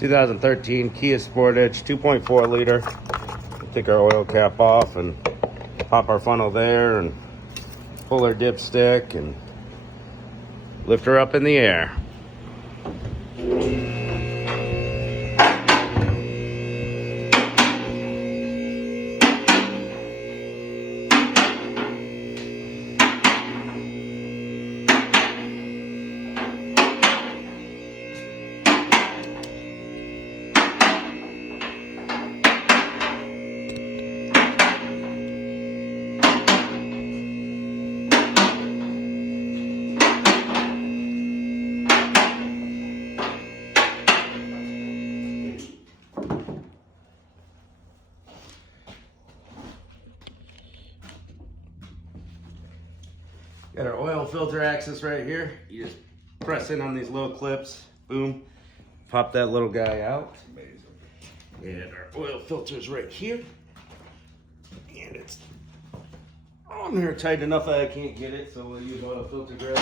2013 Kia Sportage 2.4 liter. Take our oil cap off and pop our funnel there and pull our dipstick and lift her up in the air. Got our oil filter access right here. You just press in on these little clips, boom, pop that little guy out. Amazing. And our oil filter's right here. And it's on there tight enough that I can't get it, so we'll use oil filter grip.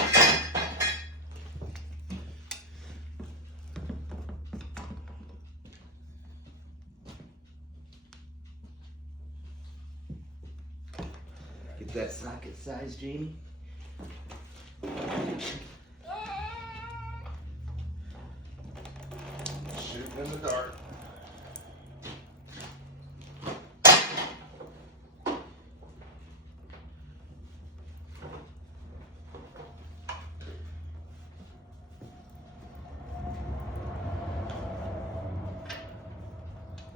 Get that socket size, Jamie. Shooting in the dark.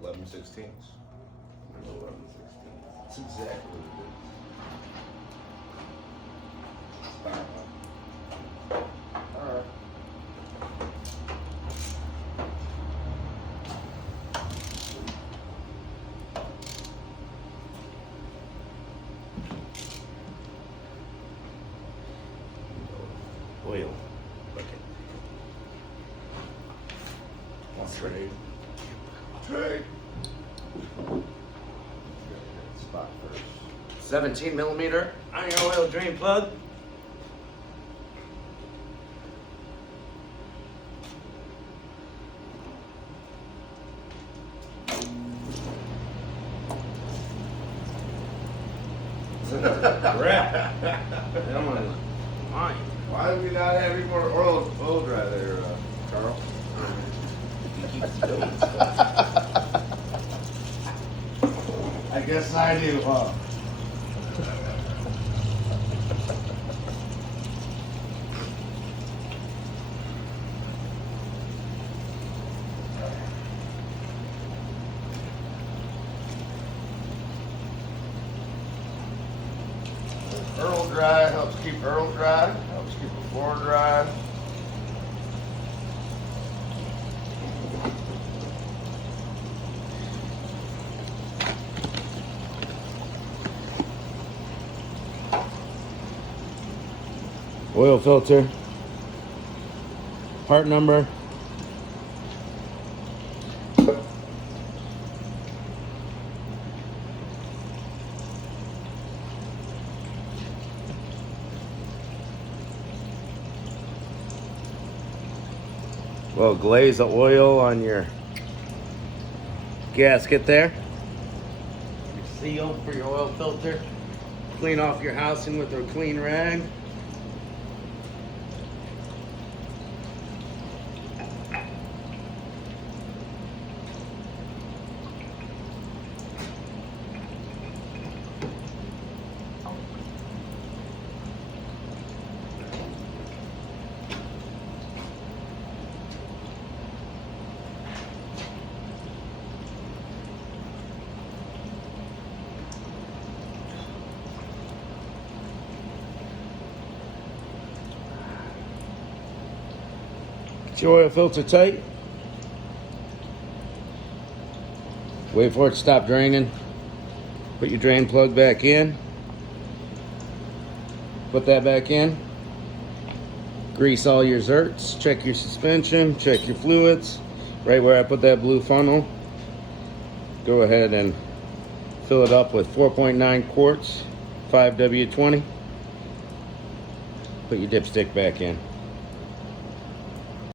Eleven sixteenths. That's exactly what it is. Alright. Oil. Okay. Trade. Trade. Spot first. 17 millimeter iron oil drain plug. Crap. That one is mine. Why do we not have any more oil dry there, Carl? You keep spilling stuff. I guess I do, huh? Earl dry helps keep Earl dry, helps keep the floor dry. Oil filter. Part number. Well, glaze the oil on your gasket there. Your seal for your oil filter. Clean off your housing with a clean rag. Get your oil filter tight. Wait for it to stop draining. Put your drain plug back in. Put that back in. Grease all your zerts. Check your suspension. Check your fluids. Right where I put that blue funnel. Go ahead and fill it up with 4.9 quarts, 5W20. Put your dipstick back in.